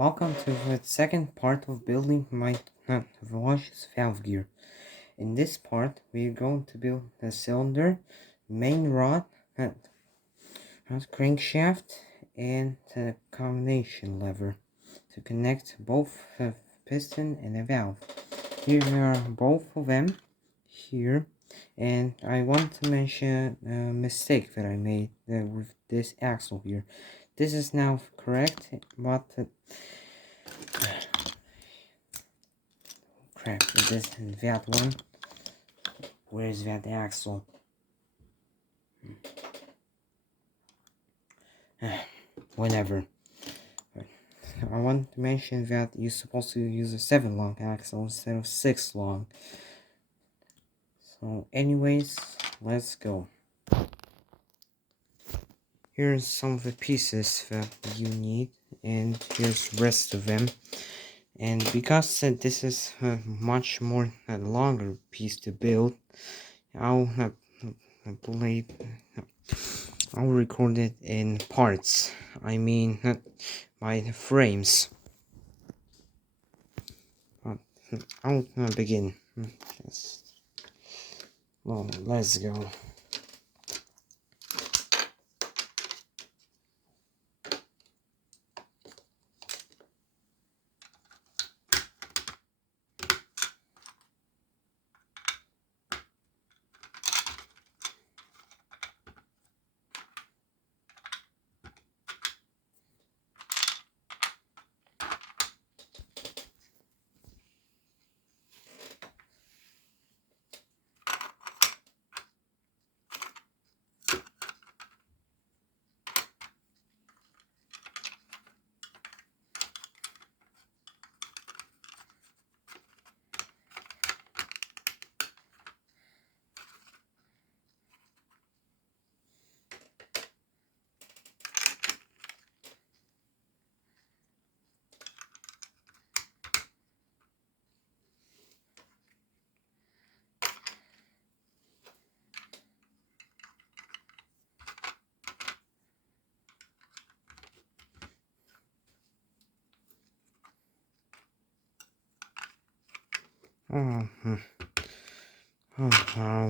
Welcome to the second part of building my washes valve gear. In this part, we're going to build the cylinder, main rod, crankshaft, and the combination lever to connect both the piston and the valve. Here are both of them here, and I want to mention a mistake that I made with this axle here. This is now correct, but crap, this and that one. Where is that axle? Whenever. I want to mention that you're supposed to use a 7 long axle instead of 6 long. So anyways, let's go. Here's some of the pieces that you need, and here's the rest of them. And because this is a much more longer piece to build, I'll record it in parts. I mean, by the frames. I'll begin. Well, let's go.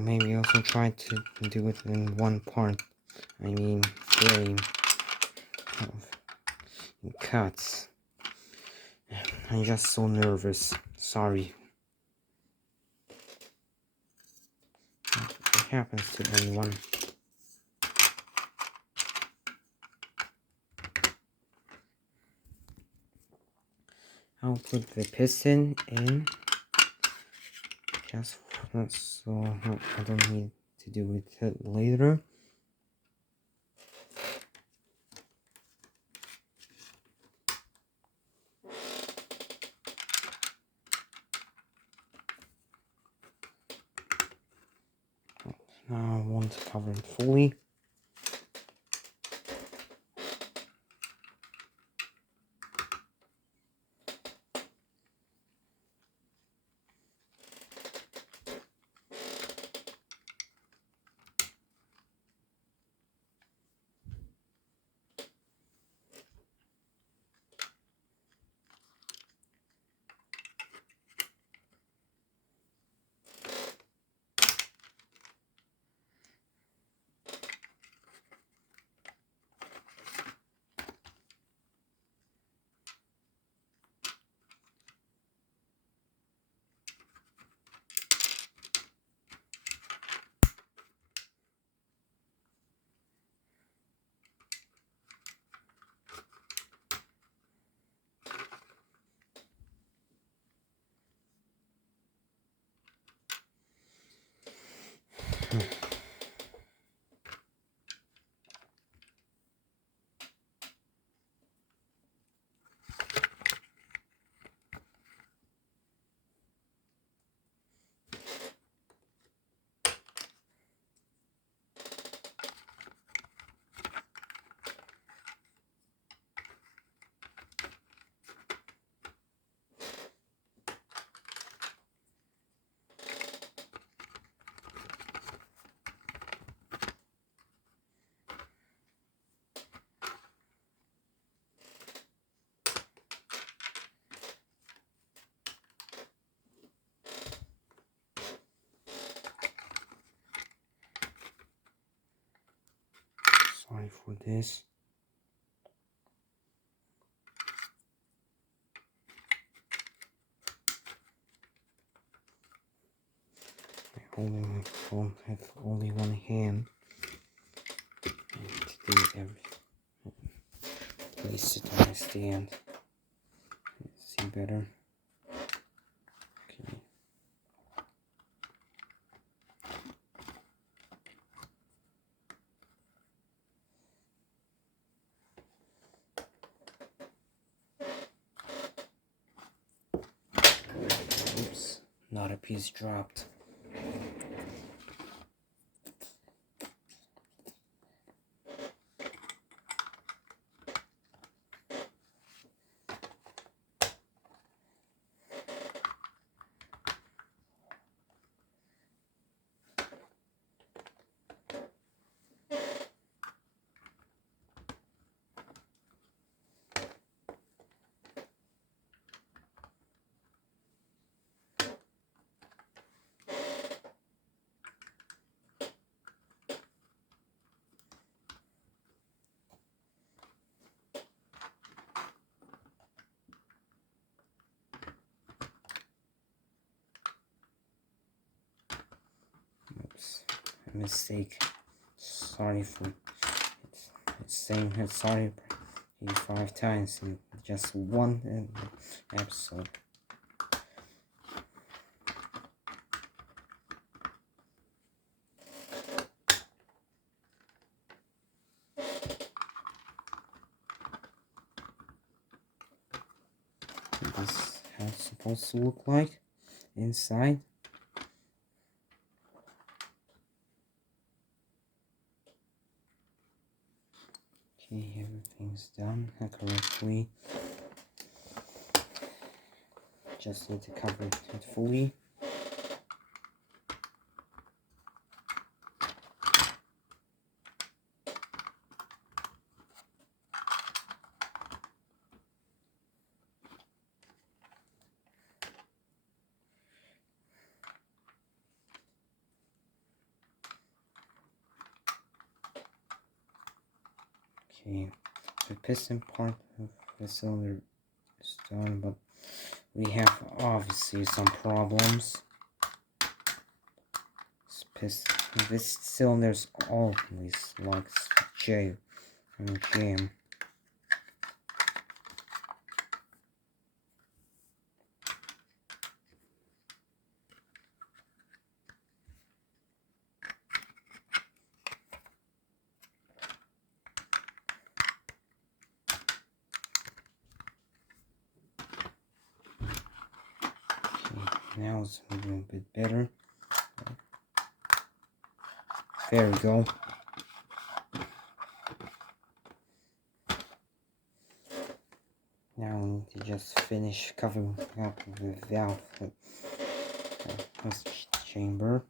Maybe also try to do it in one part. I mean, frame of cuts. I'm just so nervous. Sorry. It happens to anyone. I'll put the piston in. Just so I don't need to do it later. Now I won't cover it fully. for this. I have only one hand and to do everything. Place it on the stand. See better. Okay. Oops, not a piece dropped. Oops, a mistake. Sorry for it's saying sorry 5 times in just one episode. This is how it's supposed to look like inside. Okay, everything's done correctly. Just need to cover it fully. Okay, the piston part of the cylinder is done, but we have obviously some problems. This cylinder's always like jam. Now it's moving a bit better. There we go. Now we need to just finish covering up the valve chamber.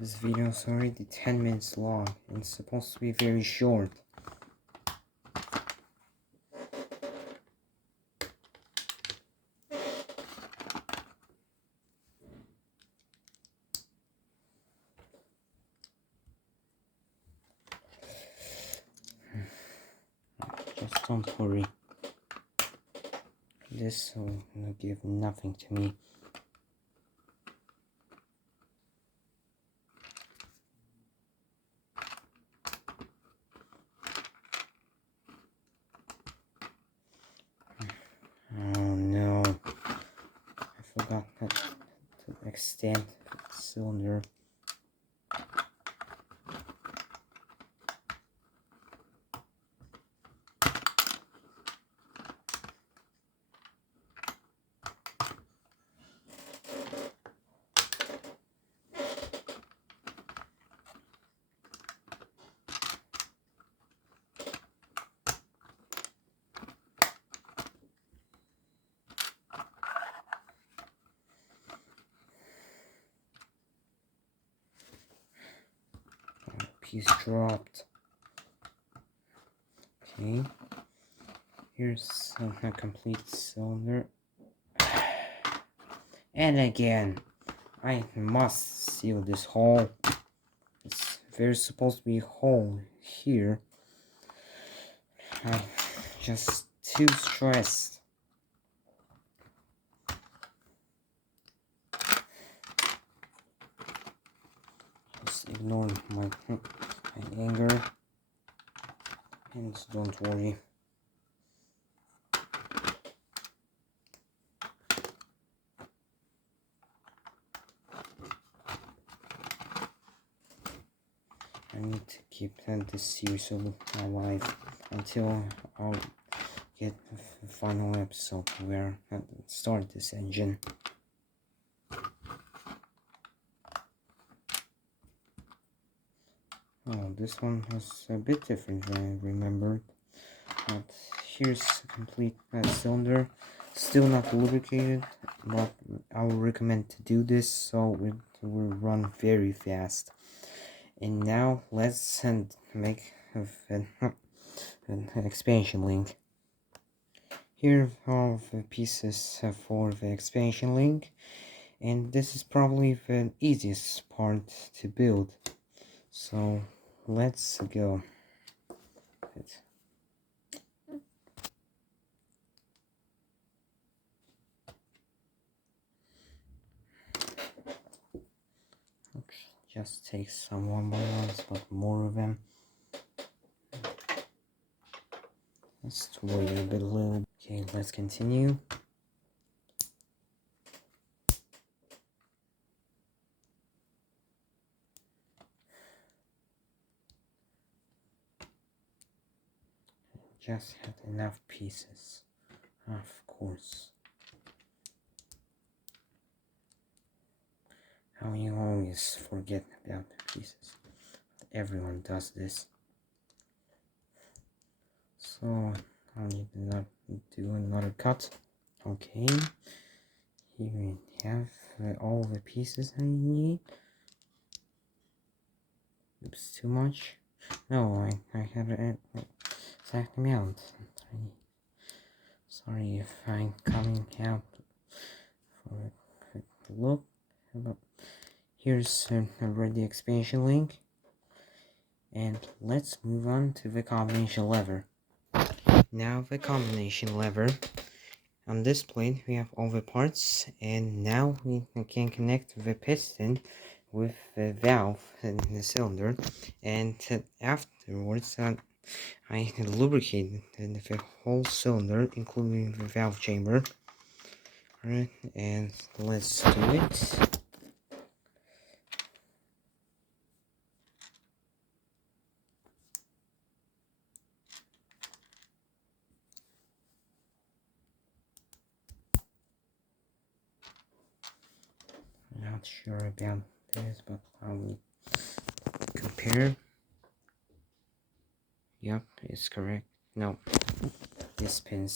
This video is already 10 minutes long and it's supposed to be very short. Just don't worry. This will give nothing to me. Oh no, I forgot that to extend the cylinder. piece dropped. Okay, here's a complete cylinder. And again, I must seal this hole. There's supposed to be a hole here. I'm just too stressed. Just ignore my anger. And don't worry. I need to keep this series alive until I'll get the final episode where I start this engine. Oh, this one was a bit different than I remembered. But here's a complete cylinder. Still not lubricated, but I would recommend to do this so it will run very fast. And now let's make an expansion link. Here are the pieces for the expansion link, and this is probably the easiest part to build. So let's go. Just take some one by ones, but more of them. Let's wait a bit a little. Okay, let's continue. Just had enough pieces, of course. How you always forget about the pieces. Everyone does this. So I need to do another cut. Okay, here we have all the pieces I need. Oops, too much. No, I have an exact amount. Sorry if I'm coming out for a quick look. Here's already expansion link, and let's move on to the combination lever. Now the combination lever. On this plate we have all the parts, and now we can connect the piston with the valve in the cylinder, and afterwards I lubricate the whole cylinder, including the valve chamber. Alright, and let's do it. Not sure about this, but I will compare. Yep, it's correct. No, this pin's